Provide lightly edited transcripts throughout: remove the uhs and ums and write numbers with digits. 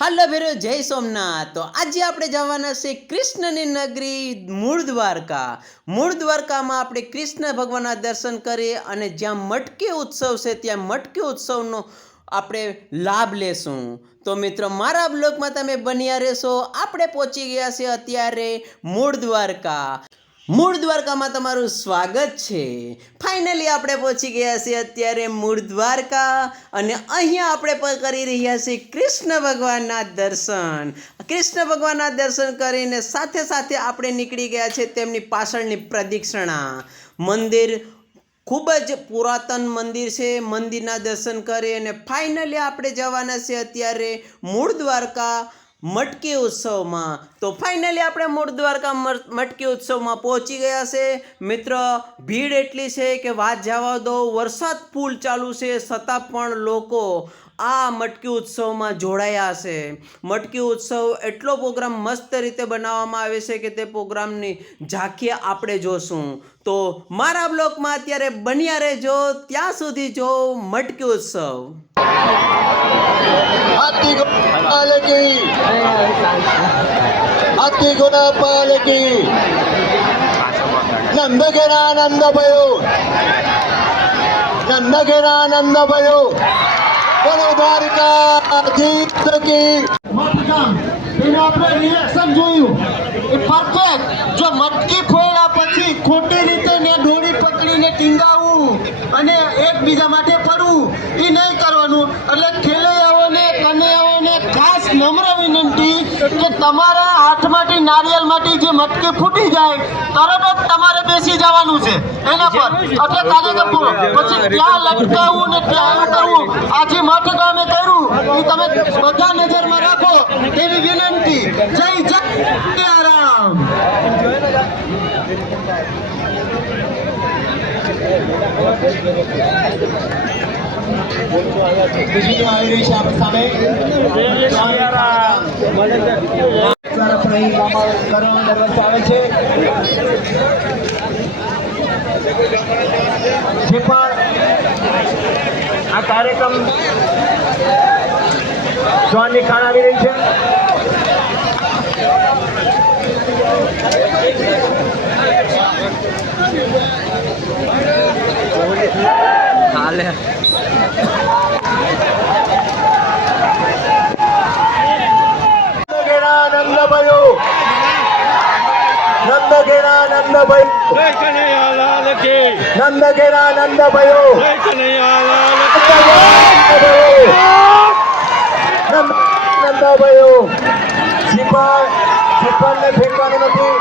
હાલો ભેરો જય સોમનાથ। તો આજે આપણે જવાના છે કૃષ્ણની નગરી મૂળ દ્વારકામાં આપણે કૃષ્ણ ભગવાનના દર્શન કરીએ અને જ્યાં મટકી ઉત્સવ છે ત્યાં મટકી ઉત્સવનો આપણે લાભ લેશું। તો મિત્રો મારા બ્લોગમાં તમે બન્યા રહેશો। આપણે પહોંચી ગયા છે અત્યારે મૂળ દ્વારકામાં તમારું સ્વાગત છે। ફાઇનલી આપણે પહોંચી ગયા છીએ અત્યારે મૂળ દ્વારકા અને અહીંયા આપણે કરી રહ્યા છીએ કૃષ્ણ ભગવાનના દર્શન। કૃષ્ણ ભગવાનના દર્શન કરીને સાથે સાથે આપણે નીકળી ગયા છે તેમની પાછળની પ્રદક્ષિણા। મંદિર ખૂબ જ પુરાતન મંદિર છે। મંદિરના દર્શન કરી અને ફાઇનલી આપણે જવાના છે અત્યારે મૂળ દ્વારકા મટકી ઉત્સવમાં। તો ફાઇનલી આપણે મૂળ દ્વારકા મટકી ઉત્સવમાં પહોંચી ગયા છે। મિત્ર ભીડ એટલી છે કે વાત જવા દો। વરસાદ ફૂલ ચાલુ છે છતાં પણ લોકો આ મટકી ઉત્સવમાં જોડાયા છે। મટકી ઉત્સવ એટલો પ્રોગ્રામ મસ્ત રીતે બનાવવામાં આવે છે કે તે પ્રોગ્રામની ઝાંખી આપણે જોશું। તો મારા બ્લોગમાં અત્યારે બન્યા રહેજો। ત્યાં સુધી જો મટકી ઉત્સવ। हाथी घोड़ा पाल की नंद घेरा नंद भयो बोलो द्वारकाधीश की મટકામ એને આપણે રિએક્શન જોયું એ પરફેક્ટ। જો મટકી ફોડ્યા પછી ખોટી રીતે ને દોરી પકડીને ટીંગાવવું અને એકબીજા માટે ફરવું એ નહીં કરવાનું। એટલે ખેલૈયાઓને કન્યાઓને ખાસ નમ્ર વિનંતી કે તમારા હાથમાંથી નારિયેળમાંથી જે મટકી ફૂટી જાય તરત જ તમારે બેસી જવાનું છે એના પર। એટલે કાર્યક્રમ પૂરો પછી ત્યાં લટકાવવું ને ત્યાં કરવું આજે મઠ ગામે કર્યું એ તમે બધા નજરમાં રાખો એવી વિનંતી। જય રામ। બીજી આવી રહી છે આપણી સામે આવે છે જે પણ આ કાર્યક્રમ જોવાની ખાણ આવી રહી છે। હાલે નંદ भयो નંદ ઘેરા નંદ भयो નંદ भयो સિપાલ ને ફેંકવાનું નથી।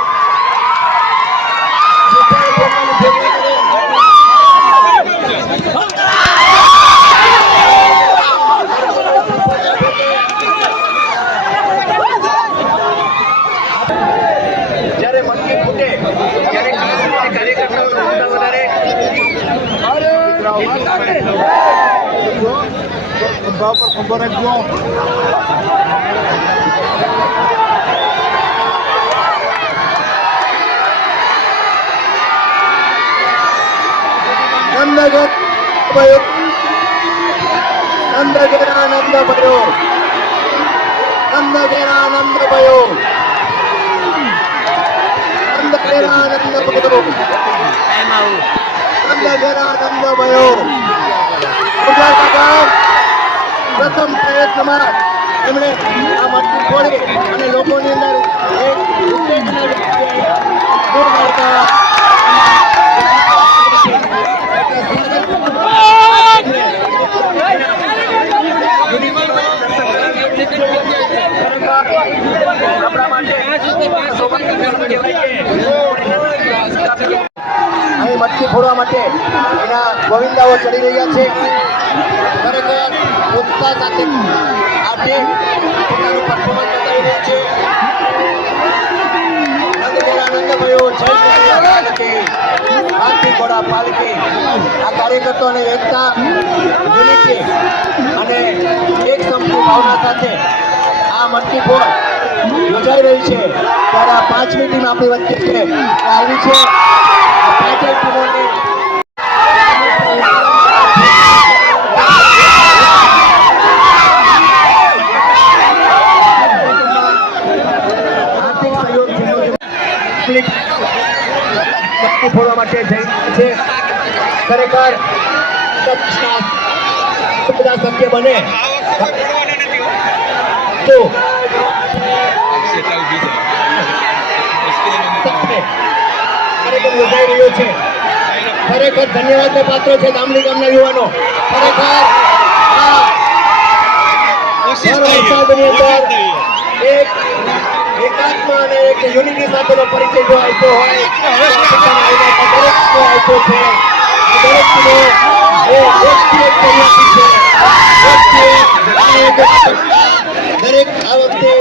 જ્યારે મટકી ફૂટે ત્યારે ખાસ રીતે કાર્યકર્તાઓ વધારે ખંભા પર ખંભો રાખજો। નંદ भयो નંદ ઘેરા નંદ भयो નંદ ઘેરા નંદ भयो નંદ ઘેરા નંદ भयो નંદ ઘેરા નંદ भयो। પ્રથમ પ્રયત્નમાં એમણે આ મટકી ફોડી અને લોકોની અંદર એક ઉત્તેજના દૂર કરતા અહીં મટકી ફોડવા માટે એના ગોવિંદાઓ ચડી રહ્યા છે। ખરેખર ઉત્સાહ સાથે આજે પોતાનું પરફોર્મન્સ બતાવી રહ્યા છે। નંદ भयो જય હાથી ઘોડા પાલકી આ કાર્યકર્તાઓની એકતા યુનિટી અને એક સંપૂર્ણ ભાવના સાથે આ મટકી ફોડ યોજાઈ રહી છે। ત્યારે આ 5મી ટીમ આપણી વચ્ચે છે આવી છે। 5 ટીમોની માટે જઈ રહ્યા છે. ખરેખર બધા શક્ય બને તો કાર્યક્રમ યોજાઈ રહ્યો છે. ખરેખર ધન્યવાદને પાત્ર છે દામલી ગામના યુવાનો. ખરેખર આ વરસાદની અંદર એક એકાત્મા અને એક યુનિટી સાથેનો પરિચય જો આપ્યો હોય તો આપ્યો છે. દરેક ટીમો એ એકથી એક તૈયારી છે. દરેક આ વખતે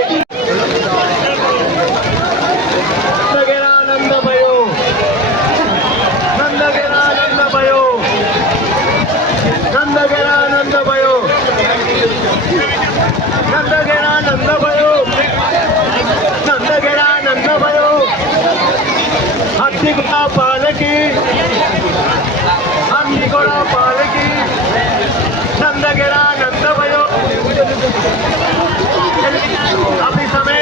આપણી સામે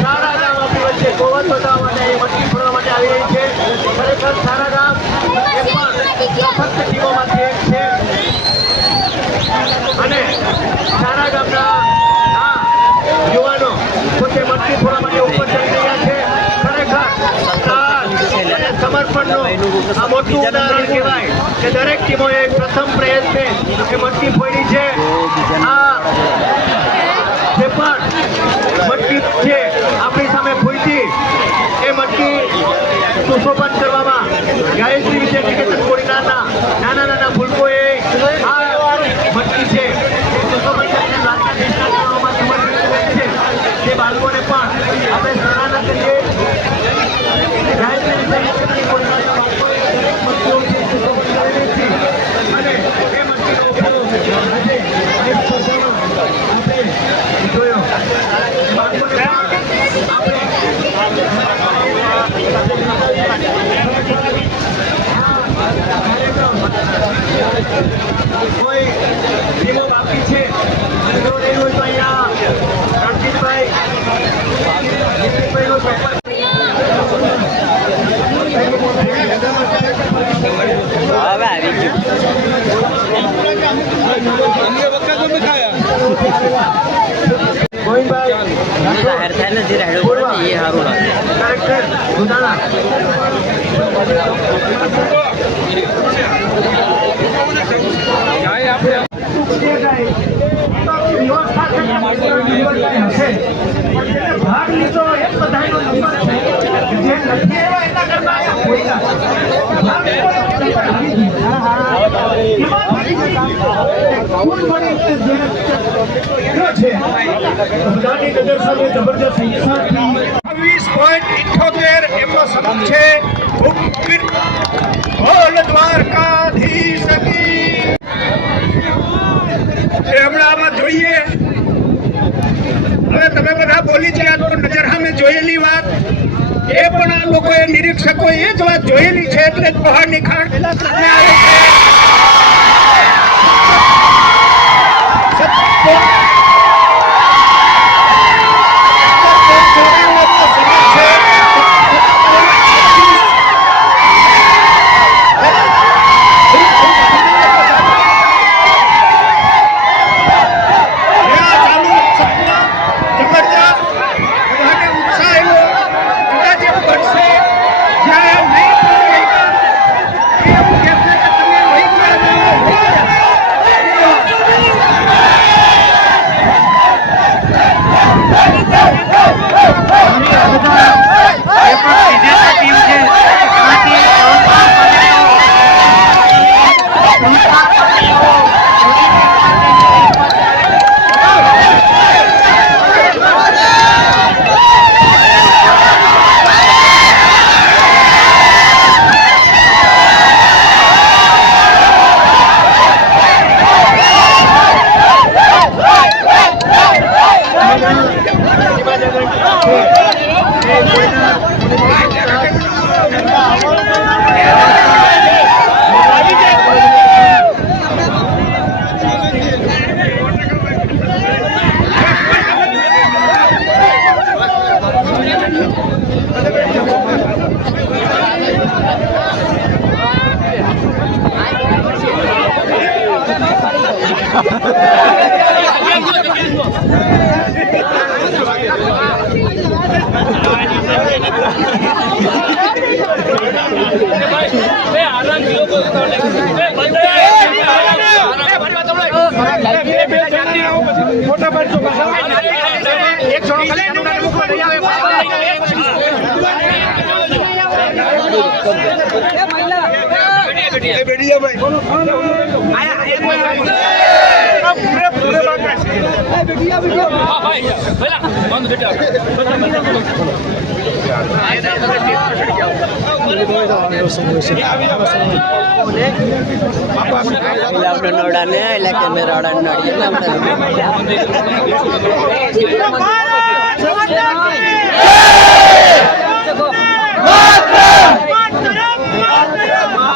સારા ગામ આપણી વચ્ચે કોવત બતાવવા માટે મટકી ફોડવા માટે આવી રહી છે. ખરેખર સારા ગામ એ પણ સશક્ત ટીમોમાંથી એક છે અને સારા ગામના આ યુવાનો પોતે મટકી ફોડવા માટે ઉપર ચડી રહ્યા છે. ખરેખર સમર્પણનો આ મોટું ઉદાહરણ કહેવાય કે દરેક ટીમોએ પ્રથમ પ્રયત્ને એ મટકી ફોડી છે. આ જે પણ મટકી છે આપણી સામે ફૂટી એ મટકી સુશોભન કરવામાં ગાયત્રી વિજય નિકેતન કોડીનારના નાના નાના ફૂલકોએ આ મટકી છે એ સુશોભન કરીને દ્વારકા દેશના કરવામાં સમર્પિત છે. તે બાળકોને પણ આપણે સરાહના કરીએ. ગાયત્રી વિજય નિકેતન કોડીનારના બાળકોએ મટકીઓ સુશોભન કરેલી છે અને એ મટકીનો ઉપયોગ આજે એક સ્પર્ધામાં આપણે જોયો. બાળકોને કોઈ ટીમો બાકી છે જો નહીં હોય તો અહીંયા રણજીતભાઈ નીતિનભાઈનો સંપર્ક ભાગ લીધો એ બધાનો નંબર છે. જે નથી એવા એના કરતા જબરજસ્ત 20.78 એમનો સમૂહ છે. દ્વારકાધીશ હમણાં આમાં જોઈએ. હવે તમે બધા બોલી ગયા તો નજર સામે જોયેલી વાત એ પણ આ લોકોએ નિરીક્ષકોએ એ જ વાત જોયેલી છે એટલે જ પહાડની ખાણ પેલા સામે આવે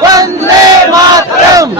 વંદે માતરમ.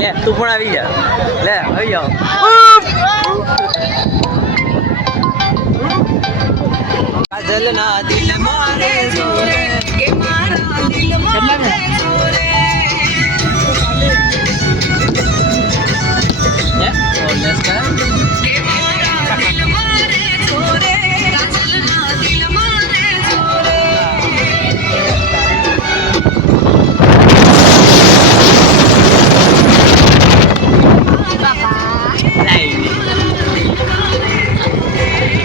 લે તું પણ આવી જા. લે આવી જાઓ. કાજલના દિલ મારે જોરે કે મારા દિલ મારે જોરે. લે ઓલનેસ કા કે મારા દિલ મારે જોરે કાજલના દિલ મારે જોરે.